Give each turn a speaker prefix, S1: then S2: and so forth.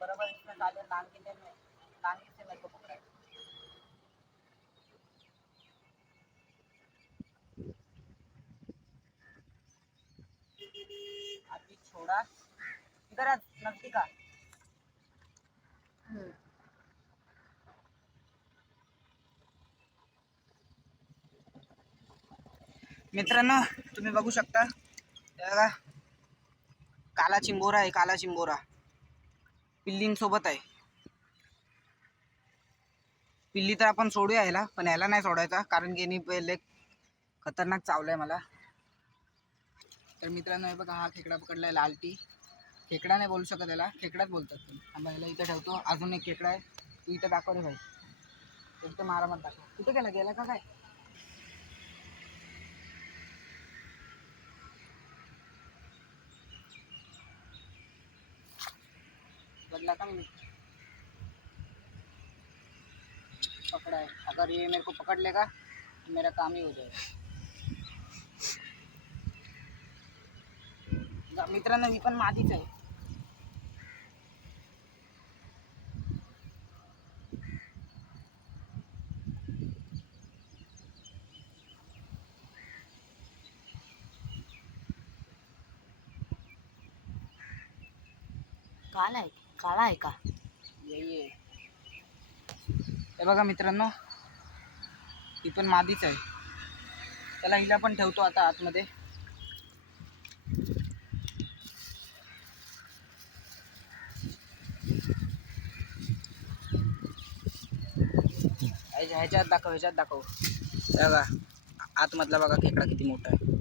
S1: बराबर इसमें झाले मेरे को अभी छोड़ा। इधर नज़दीक आ हम्म। मित्रांनो शकता. काला चिंबोरा है काला चिंबोरा पिल्लींसोबत आहे. पिल्ली तर आपण सोडूया ह्याला पण ह्याला नाही सोडायचा कारण की यांनी पहिले खतरनाक आहे मला. तर मित्रांनो हे बघा हा खेकडा पकडलाय लालटी. खेकडा नाही बोलू शकत याला खेकडाच बोलतात पण. आम्ही ह्याला इथं ठेवतो. अजून एक खेकडा आहे. तू इथं दाखव रे भाई. तर ते दाखव. कुठे गेला? गेला का काय? बदला का पकड़ा है। अगर ये मेरे को पकड़ लेगा तो मेरा काम ही हो जाएगा। मित्रांनो ही पण माझीच आहे
S2: काला आहे काळा आहे का?
S1: ये हे बघा मित्रांनो ही पण मादीच आहे. त्याला हिला पण ठेवतो आता आतमध्ये. ह्याच्या- ह्याच्यात दाखव ह्याच्यात दाखव. हे बघा आतमधला बघा खेकडा किती मोठा आहे.